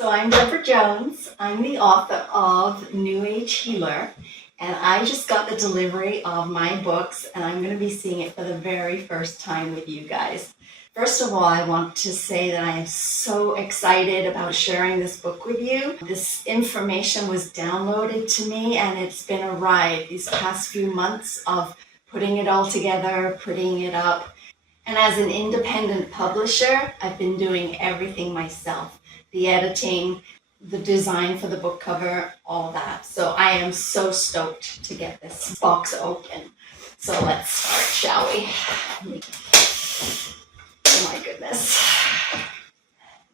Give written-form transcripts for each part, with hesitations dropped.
So I'm Debra Jones. I'm the author of New Age Healer, and I just got the delivery of my books, and I'm going to be seeing it for the very first time with you guys. First of all, I want to say that I am so excited about sharing this book with you. This information was downloaded to me, and it's been a ride these past few months of putting it all together, putting it up. And as an independent publisher, I've been doing everything myself. The editing, the design for the book cover, all that. So I am so stoked to get this box open. So let's start, shall we? Oh my goodness.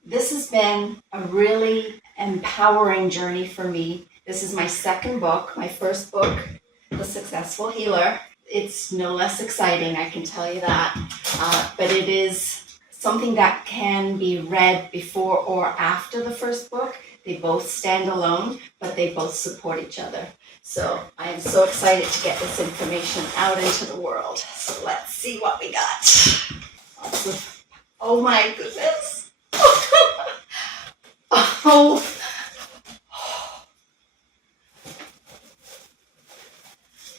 This has been a really empowering journey for me. This is my second book. My first book, The Successful Healer. It's no less exciting, I can tell you that. But it is something that can be read before or after the first book. They both stand alone, but they both support each other. So I am so excited to get this information out into the world. So let's see what we got. Oh my goodness. Oh.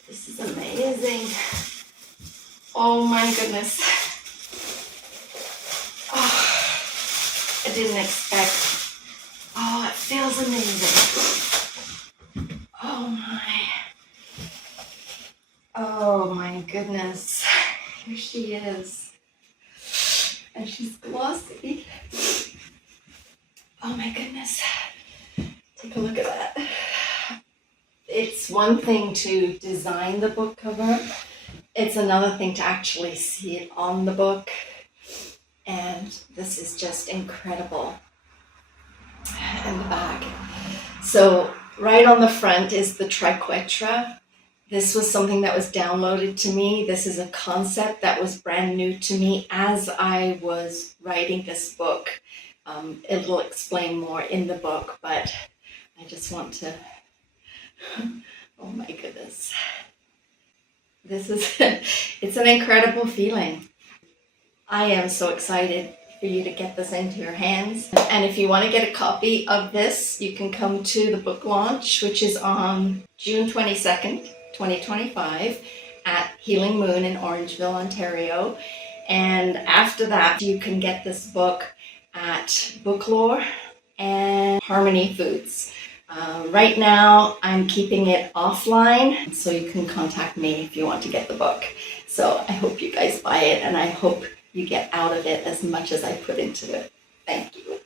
This is amazing. Oh my goodness. Oh, I didn't expect. Oh, it feels amazing. Oh my goodness. Here she is. And she's glossy. Oh my goodness. Take a look at that. It's one thing to design the book cover. It's another thing to actually see it on the book. And this is just incredible. And the back. So right on the front is the triquetra. This was something that was downloaded to me. This is a concept that was brand new to me as I was writing this book. It'll explain more in the book, but I just want to, oh my goodness. This is, it's an incredible feeling. I am so excited for you to get this into your hands. And if you want to get a copy of this, you can come to the book launch, which is on June 22nd, 2025 at Healing Moon in Orangeville, Ontario. And after that, you can get this book at Booklore and Harmony Foods. Right now, I'm keeping it offline, so you can contact me if you want to get the book. So I hope you guys buy it, and I hope you get out of it as much as I put into it. Thank you.